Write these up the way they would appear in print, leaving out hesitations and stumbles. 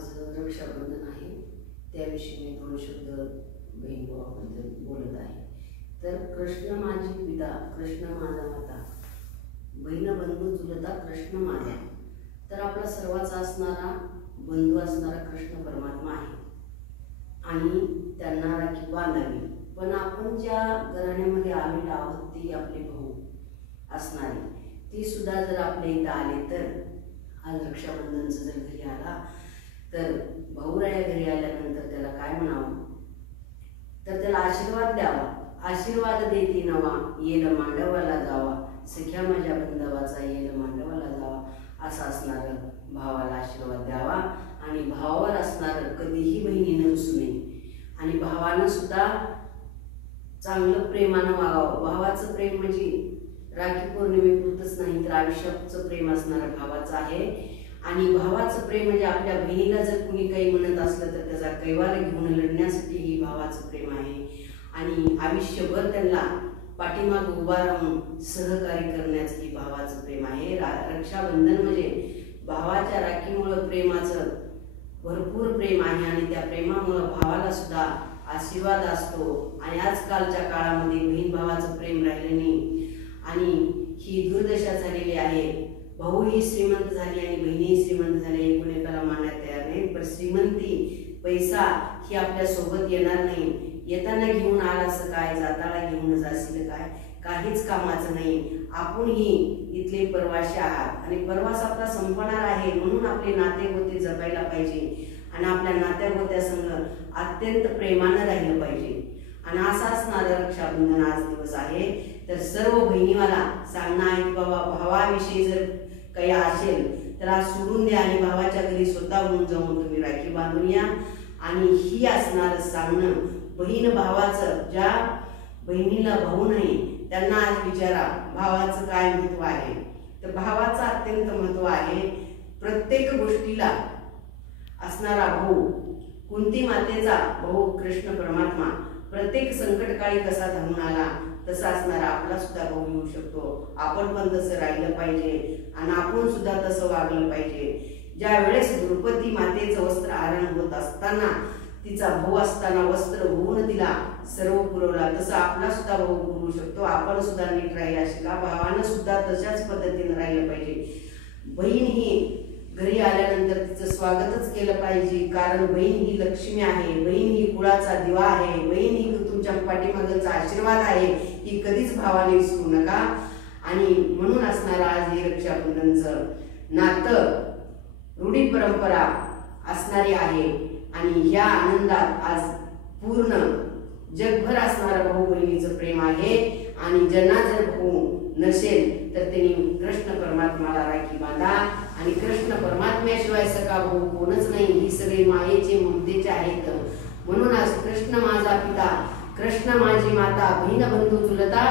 आज रक्षाबंधन आहे, त्याविषयी मी 2 शब्द बहीण भावाबद्दल बोलत आहे। तर कृष्ण माझी पिता, कृष्ण माझा माता, बहीण बंधू चुलता कृष्ण माझा। तर आपला सर्वांचा असणारा बंधू असणारा कृष्ण परमात्मा आहे आणि त्यांना राखी बांधावी। पण आपण ज्या घराण्यामध्ये आलेलो आहोत ती आपले भाऊ असणारे, ती सुद्धा जर आपल्या इथं आले तर आज रक्षाबंधनचं जर घरी आला तर भाऊराया घरी आल्यानंतर त्याला काय म्हणावं, तर त्याला आशीर्वाद द्यावा। आशीर्वाद देती नवा, येल मांडवाला जावा, सख्या माझ्या बंधवाचा येल मांडवाला जावा, असा असणार भावाला आशीर्वाद द्यावा। आणि भावावर असणार कधीही बहिणीनं रुसू नये आणि भावानं सुद्धा चांगलं प्रेमानं वागावं। भावाचं प्रेम म्हणजे राखी पौर्णिमेपुरतच नाही तर आयुष्याचं प्रेम असणारं भावाचं आहे। आणि भावाचं प्रेम म्हणजे आपल्या बहिणीला जर कुणी काही म्हणत असलं तर त्याचा कैवार घेऊन लढण्यासाठी ही भावाचं प्रेम आहे। आणि आयुष्यभर त्यांना पाठीमाग उभा राहून सहकार्य करण्याचं ही भावाचं प्रेम आहे। रक्षाबंधन म्हणजे भावाच्या राखीमुळे प्रेमाचं भरपूर प्रेम आहे आणि त्या प्रेमामुळे भावाला सुद्धा आशीर्वाद असतो। आणि आजकालच्या काळामध्ये बहीण भावाचं प्रेम राहिलं नाही आणि ही दुर्दशा झालेली आहे। भाऊही श्रीमंत झाली आणि बहिणीही श्रीमंत झाली, एकमेकाला मानण्यात तयार नाही। पण श्रीमंती पैसा ही आपल्या सोबत येणार नाही। येताना घेऊन आलास काय, जाताना घेऊन जाशील काय, काहीच कामाचं नाही। आपणही इथले प्रवासी आहात आणि प्रवास आपला संपणार आहे, म्हणून आपले नाते गोते जपायला पाहिजे आणि आपल्या नात्या गोत्या संग अत्यंत प्रेमानं राहिलं पाहिजे। आणि असं असणारं रक्षाबंधन आज दिवस आहे। तर सर्व बहिणीवाला सांगणं आहे की बाबा भावाविषयी जर काही असेल तर आज सोडून द्या आणि भावाच्या घरी स्वतःहून जाऊन तुम्ही राखी बांधून या। आणि ही असणारं सांगणं बहीण भावाचं, ज्या बहिणीला भाऊ नाही त्यांना आज विचारा भावाचं काय महत्व आहे। तर भावाचं अत्यंत महत्व आहे। प्रत्येक गोष्टीला असणारा भाऊ, कुंती मातेचा भाऊ कृष्ण परमात्मा प्रत्येक संकटकाळी कसा धावून आला तसा असणारा आपला सुद्धा भाऊ येऊ शकतो। आपण पण तसं राहिलं पाहिजे आणि आपण सुद्धा तसं वागलं पाहिजे। ज्या वेळेस द्रौपदी मातेचं वस्त्र आरण होत असताना तिचा भाऊ असताना वस्त्र होऊन तिला सर्व पुरवला, तसं आपला सुद्धा भाऊ पुरवू शकतो। आपण सुद्धा नीट राहिला शिका, भावानं सुद्धा तशाच पद्धतीने राहिलं पाहिजे। बहीण ही घरी आल्यानंतर तिचं स्वागतच केलं पाहिजे, कारण बहीण ही लक्ष्मी आहे, बहीण ही कुळाचा दिवा आहे, बहीण ही तुमच्या पाठीमागचा आशीर्वाद आहे, ही कधीच भावाने विसरू नका। आणि म्हणून असणारा आज हे रक्षाबंधनचं नातं रूढी परंपरा असणारी आहे। आणि या आनंदात आज पूर्ण जगभर असणारं भाऊ बहिणीचं प्रेम आहे। आणि ज्यांना जर भाऊ नसेल तर त्यांनी कृष्ण परमात्माला राखी बांधा आणि कृष्ण परमात्म्याशिवाय सखा भाऊ कोणच नाही, ही सगळे मायेचे ममतेचे आहेत। म्हणून आज कृष्ण माझा पिता, कृष्ण माझी माता, बहीण बंधू चुलता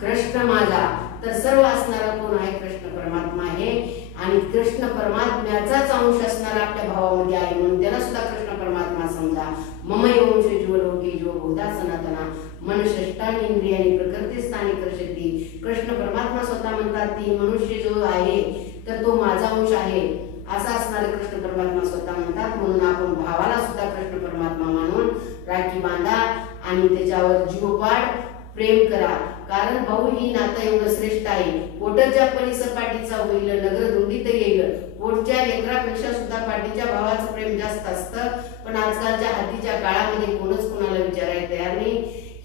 कृष्ण माझा। तर सर्व असणारा कोण आहे, कृष्ण परमात्मा आहे। आणि कृष्ण परमात्म्याचाच अंश असणारा आपल्या भावामध्ये आहे, म्हणून त्याला सुद्धा कृष्ण परमात्मा समजा। मम वंश जीवलोके जीव बहुधा सनातना, मन षष्ठानी इंद्रियानी प्रकृती स्थानी कर्षती। कृष्ण परमात्मा स्वतः म्हणतात ती मनुष्य जो आहे तर तो माझा अंश आहे, असा असणारे कृष्ण परमात्मा स्वतः म्हणतात। म्हणून आपण भावाला सुद्धा कृष्ण परमात्मा मानून राखी बांधा आणि त्याच्यावर जीवपाड प्रेम करा, कारण भाऊ ही नातं एवढं श्रेष्ठ आहे। पोटाच्या परी सपाटीचा होईल, नगर धुंडीत येईल, पोटच्या लेकरापेक्षा सुद्धा पाठीच्या भावाचं प्रेम जास्त असतं। पण आजकालच्या हातीच्या काळामध्ये कोणच कोणाला विचारायला तयार नाही,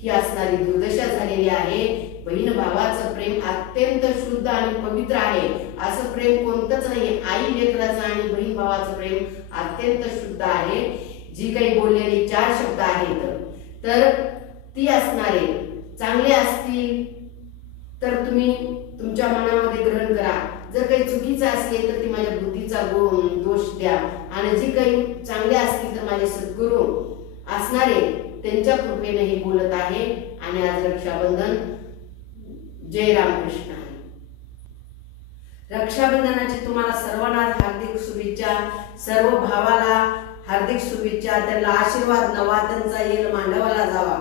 ही असणारी दुर्दशा झालेली आहे। बहीण भावाचं प्रेम अत्यंत शुद्ध आणि पवित्र आहे, असं प्रेम कोणतंच नाही। आई लेकराचं आणि बहीण भावाचं प्रेम अत्यंत शुद्ध आहे। जी काही बोललेली 4 शब्द आहेत तर ती असणारे चांगले असतील तर तुम्ही तुमच्या मनामध्ये ग्रहण करा, जर काही चुकीचं असेल तर ती माझ्या बुद्धीचा दोष द्या। आणि जी काही चांगले असतील तर माझे सद्गुरू असणारे त्यांच्या कृपेने हे बोलत आहे। आणि आज रक्षाबंधन, जय रामकृष्ण आहे। रक्षाबंधनाची तुम्हाला सर्वांना हार्दिक शुभेच्छा। सर्व भावाला हार्दिक शुभेच्छा। त्यांना आशीर्वाद नवा, त्यांचा येल मांडवाला जावा।